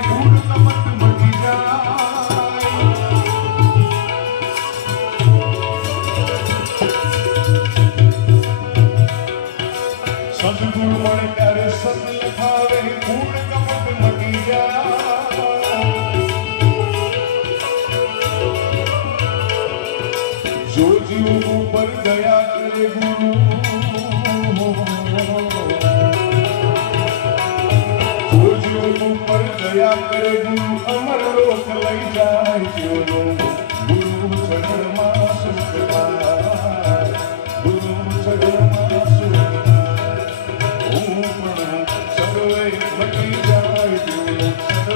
કૂડ કપટ મટી જાય સદગુરુ મળે ત્યારે સત લખાવે કૂડ કપટ મટી જાય જો જીવ ઉપર દયા કરે ગુરુ ઉપર દયા કરે ગુરુ અમર લોક લઈ જાય ગુરુ ચરણમાં સુખ પાય